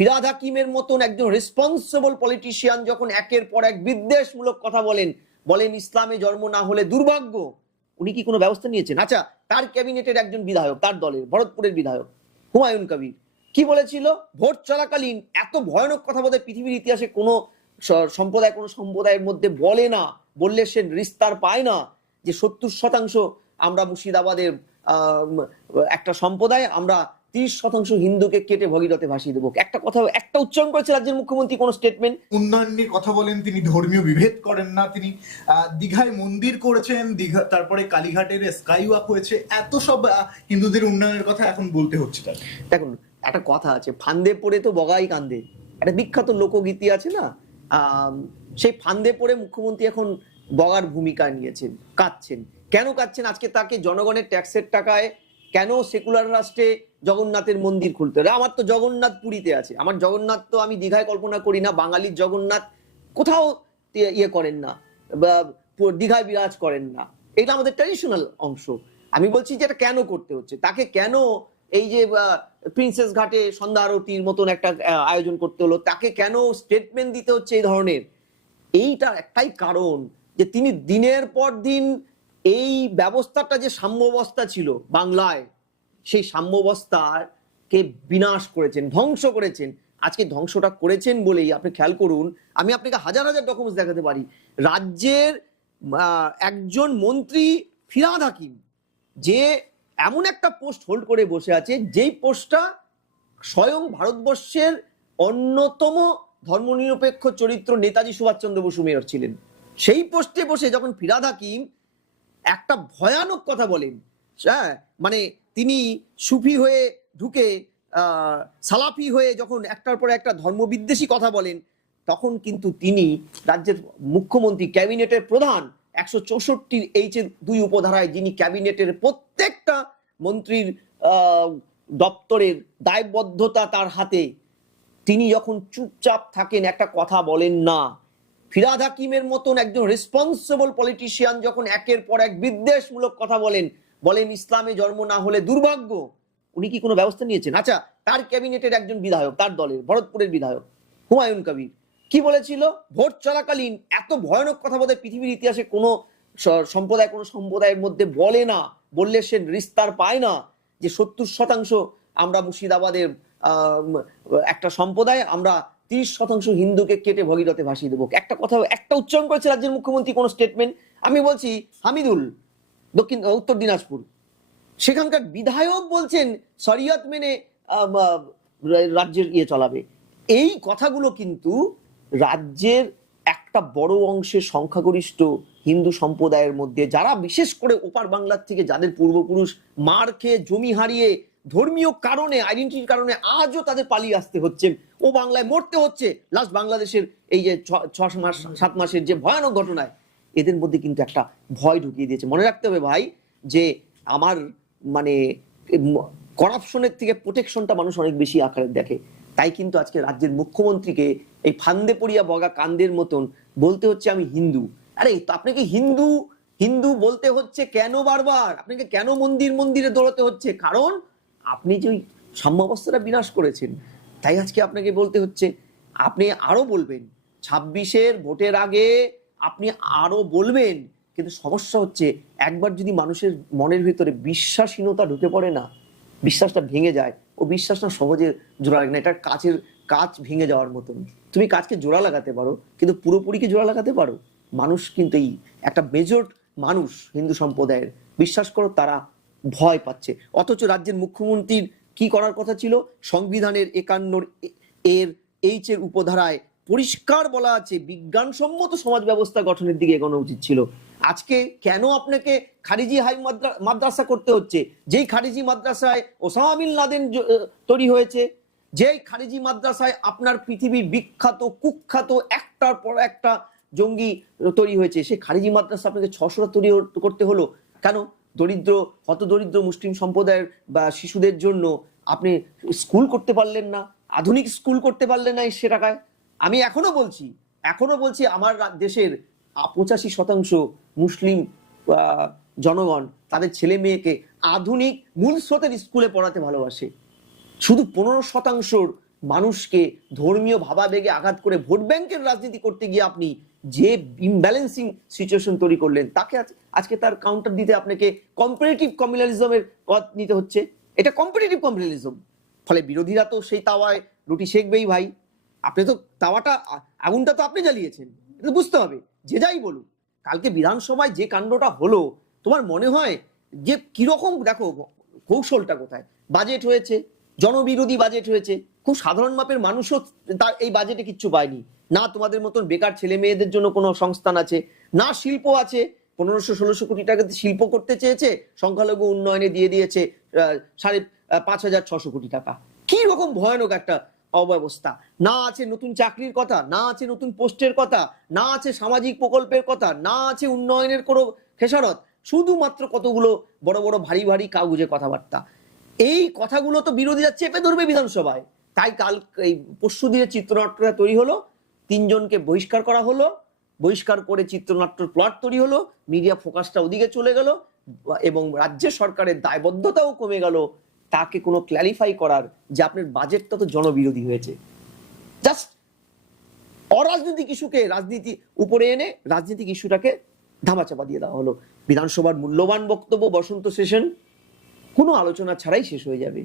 ফিরাদ হাকিমের মতন একজন রেসপন্সিবল পলিটিশিয়ান যখন একের পর এক বিদ্বেষমূলক কথা বলেন বলেন ইসলামে জন্ম না হলে দুর্ভাগ্য, উনি কি কোনো ব্যবস্থা নিয়েছেন? আচ্ছা তার ক্যাবিনেটের একজন বিধায়ক, তার দলের, ভরতপুরের বিধায়ক, হুমায়ুন কবির, কি বলেছিল? ভোট চলাকালীন এত ভয়ানক কথা বোধহয় পৃথিবীর ইতিহাসে কোনো সম্প্রদায়, কোনো সম্প্রদায়ের মধ্যে বলে না, বললে সে রিস্তার পায় না যে সত্তর শতাংশ আমরা মুর্শিদাবাদের একটা সম্প্রদায়, আমরা তিরিশ শতাংশ হিন্দুকে কেটে ভগীরথে ভাসিয়ে দেবো। একটা কথা একটা উচ্চারণ করেছে রাজ্যের মুখ্যমন্ত্রী কোনো স্টেটমেন্ট উন্নয়ন নিয়ে কথা বলেন তিনি ধর্মীয় বিভেদ করেন না তিনি। দীঘায় মন্দির করেছেন দীঘা তারপরে কালীঘাটের স্কাই ওয়াক হয়েছে। এত সব হিন্দুদের উন্নয়নের কথা এখন বলতে হচ্ছে তার দেখুন একটা কথা আছে ফান্দে পড়ে তো বগাই কান্দে। একটা বিখ্যাত লোকগীতি আছে না? সেই ফান্দে পড়ে মুখ্যমন্ত্রী এখন বগার ভূমিকা নিয়েছেন কাঁদছেন। কেন কাঁদছেন? আজকে তাকে জনগণের ট্যাক্সের টাকায় কেন সেকুলার রাষ্ট্রে জগন্নাথের মন্দির খুলতে হবে আমার তো জগন্নাথ পুরীতে আছে। আমার জগন্নাথ তো আমি দীঘায় কল্পনা করি না। বাঙালির জগন্নাথ কোথাও ইয়ে- করেন না বা দীঘায় বিরাজ করেন না। এটা আমাদের ট্র্যাডিশনাল অংশ। আমি বলছি যে এটা কেন করতে হচ্ছে? তাকে কেন এই যে প্রিন্সেস ঘাটে সন্ধ্যা আরতির মতন একটা আয়োজন করতে হলো, তাকে কেন স্টেটমেন্ট দিতে হচ্ছে এই ধরনের? এইটা একটাই কারণ যে তিনি দিনের পর দিন এই ব্যবস্থাটা যে সাম্যবস্থা ছিল বাংলায় সেই সাম্যবস্থাকে বিনাশ করেছেন, ধ্বংস করেছেন। আজকে ধ্বংসটা করেছেন বলেই আপনি খেয়াল করুন, আমি আপনাকে হাজার হাজার ডকুমেন্টস দেখাতে পারি। রাজ্যের একজন মন্ত্রী ফিরাদ হাকিম, যে এমন একটা পোস্ট হোল্ড করে বসে আছে, যেই পোস্টটা স্বয়ং ভারতবর্ষের অন্যতম ধর্মনিরপেক্ষ চরিত্র নেতাজি সুভাষচন্দ্র বসু মেয়র ছিলেন। সেই পোস্টে বসে যখন ফিরাদ হাকিম একটা ভয়ানক কথা বলেন হ্যাঁ মানে তিনি সুফি হয়ে ঢুকে সালাফি হয়ে যখন একটার পর একটা ধর্মবিদ্বেষী কথা বলেন, তখন কিন্তু তিনি রাজ্যের মুখ্যমন্ত্রী, ক্যাবিনেটের প্রধান একশো চৌষট্টি এইচ এর দুই উপধারায় যিনি ক্যাবিনেটের প্রত্যেকটা মন্ত্রীর দপ্তরের দায়বদ্ধতা তার হাতে, তিনি যখন চুপচাপ থাকেন, একটা কথা বলেন না। ফিরাদ হাকিমের মতন একজন রেসপন্সিবল পলিটিশিয়ান যখন একের পর এক বিদ্বেষমূলক কথা বলেন বলেন ইসলামে জন্ম না হলে দুর্ভাগ্য। উনি কি কোনো ব্যবস্থা নিয়েছেন? আচ্ছা তার ক্যাবিনেটের একজন বিধায়ক, তার দলের, ভরতপুরের বিধায়ক, হুমায়ুন কবির। কি বলেছিল? ভোট চলাকালীন এত ভয়ানক কথা বোধহয় পৃথিবীর ইতিহাসে কোনো সম্প্রদায়, কোনো সম্প্রদায়ের মধ্যে বলে না, বললে সে রিস্তার পায় না যে সত্তর শতাংশ আমরা মুর্শিদাবাদের একটা সম্প্রদায়, আমরা তিরিশ শতাংশ হিন্দুকে কেটে ভগীরথে ভাসিয়ে দেবো। একটা কথা, একটা উচ্চারণ করেছে রাজ্যের মুখ্যমন্ত্রী কোনো স্টেটমেন্ট আমি বলছি হামিদুল। দক্ষিণ, উত্তর দিনাজপুর। সেখানকার বিধায়ক বলছেন, শরিয়ত মেনে রাজ্যের ইয়ে চলাবে। এই কথাগুলো কিন্তু রাজ্যের একটা বড় অংশের সংখ্যাগরিষ্ঠ হিন্দু সম্প্রদায়ের মধ্যে, যারা বিশেষ করে ওপার বাংলার থেকে, যাদের পূর্বপুরুষ মার খেয়ে জমি হারিয়ে ধর্মীয় কারণে আইডেন্টিটির কারণে আজও তাদের পালিয়ে আসতে হচ্ছে। ও বাংলায় মরতে হচ্ছে। লাস্ট বাংলাদেশের এই যে ছ- মাস, সাত মাসের যে ভয়ানক ঘটনায়। এদের মধ্যে কিন্তু একটা ভয় ঢুকিয়ে দিয়েছে। মনে রাখতে হবে ভাই যে আমার মানে করাপশনের থেকে প্রোটেকশনটা মানুষ অনেক বেশি আকারে দেখে। তাই কিন্তু আজকে রাজ্যের মুখ্যমন্ত্রীকে এই ফান্দে পড়িয়া বগা কান্দের মতন বলতে হচ্ছে আমি হিন্দু। আরে, তো আপনাকে হিন্দু হিন্দু বলতে হচ্ছে কেন বারবার? আপনাকে কেন মন্দির মন্দিরে দৌড়াতে হচ্ছে? কারণ আপনি যে ওই সাম্যাবস্থাটা বিনাশ করেছেন, তাই আজকে আপনাকে বলতে হচ্ছে, আপনি আরও বলবেন, ছাব্বিশের ভোটের আগে আপনি আরও বলবেন, কিন্তু সমস্যা হচ্ছে একবার যদি মানুষের মনের ভিতরে বিশ্বাসহীনতা ঢুকে পড়ে না, বিশ্বাসটা ভেঙে যায়, ও বিশ্বাস না সহজে জোড়া লাগে না এটা কাচের কাজ ভেঙে যাওয়ার মতন। তুমি কাজকে জোড়া লাগাতে পারো, কিন্তু পুরোপুরি কি জোড়া লাগাতে পারো? মানুষ কিন্তু এই একটা মেজর মানুষ হিন্দু সম্প্রদায়ের, বিশ্বাস করো তারা ভয় পাচ্ছে। অথচ রাজ্যের মুখ্যমন্ত্রীর কি করার কথা ছিল? সংবিধানের একান্ন এর এইচ এর উপধারায় পরিষ্কার বলা আছে, বিজ্ঞানসম্মত সমাজ ব্যবস্থা গঠনের দিকে এগোনো উচিত ছিল। আজকে কেন আপনাকে খারিজি হাই মাদ্রা- মাদ্রাসা করতে হচ্ছে? যেই খারিজি মাদ্রাসায় ওসামা বিন লাদেন তৈরি হয়েছে, যেই খারিজি মাদ্রাসায় আপনার পৃথিবীর বিখ্যাত, কুখ্যাত একটার পর একটা জঙ্গি তৈরি হয়েছে, সেই খারিজি মাদ্রাসা আপনাকে ছশোটা তৈরি করতে হলো। কেন? দরিদ্র হত দরিদ্র মুসলিম সম্প্রদায়ের বা শিশুদের জন্য আপনি স্কুল করতে পারলেন না, আধুনিক স্কুল করতে পারলেন না সে টাকায় আমি এখনও বলছি এখনও বলছি আমার দেশের পঁচাশি শতাংশ মুসলিম জনগণ তাদের ছেলে মেয়েকে আধুনিক মূল স্রোতের স্কুলে পড়াতে ভালোবাসে। শুধু পনেরো শতাংশর মানুষকে ধর্মীয় ভাবাবেগে আঘাত করে ভোট ব্যাংকের রাজনীতি করতে গিয়ে আপনি যে ইমব্যালেন্সিং সিচুয়েশন তৈরি করলেন, তাকে আজকে তার কাউন্টার দিতে আপনাকে কম্পারেটিভ কমিউনালিজমের পথ নিতে হচ্ছে। এটা কম্পারেটিভ কমিউনালিজম ফলে বিরোধীরা তো সেই তাওয়ায় রুটি শেখবেই ভাই। আপনি তো তাওয়াটা আগুনটা তো আপনি জ্বালিয়েছেন, এটা বুঝতে হবে, যে যাই বলুন কালকে বিধানসভায় যে কাণ্ডটা হলো, তোমার মনে হয় যে কীরকম, দেখো, কৌশলটা কোথায়? বাজেট হয়েছে, জনবিরোধী বাজেট হয়েছে, খুব সাধারণ মাপের মানুষও তার এই বাজেটে কিচ্ছু পায়নি। না তোমাদের মতন বেকার ছেলে মেয়েদের জন্য কোনো সংস্থান আছে, না শিল্প আছে, পনেরোশো, ষোলোশো কোটি টাকাতে শিল্প করতে চেয়েছে, সংখ্যালঘু উন্নয়নে দিয়ে দিয়েছে সাড়ে পাঁচ হাজার, ছশো কোটি টাকা। কি রকম ভয়ানক একটা অব্যবস্থা। না আছে নতুন চাকরির কথা, না আছে নতুন পোস্টের কথা, না আছে সামাজিক প্রকল্পের কথা, না আছে উন্নয়নের কোনো খেসারত, শুধুমাত্র কতগুলো বড় বড় ভারী ভারী কাগজে কথাবার্তা। এই কথাগুলো তো বিরোধীরা চেপে ধরবে বিধানসভায়। তাই কাল এই পরশু দিয়ে চিত্রনাট্যটা তৈরি হলো, তিনজনকে বহিষ্কার করা হলো, বহিষ্কার করে চিত্রনাট্যর প্লট তৈরি হলো, মিডিয়া ফোকাসটা ওদিকে চলে গেল, এবং রাজ্য সরকারের দায়বদ্ধতাও কমে গেল। তাকে কোনো ক্ল্যারিফাই করার যে আপনার বাজেটটা তো জনবিরোধী হয়েছে। জাস্ট অরাজনৈতিক ইস্যুকে রাজনীতি উপরে এনে রাজনৈতিক ইস্যুটাকে ধামাচাপা দিয়ে দেওয়া হলো। বিধানসভার মূল্যবান বক্তব্য বসন্ত সেশন, কোনো আলোচনা ছাড়াই শেষ হয়ে যাবে।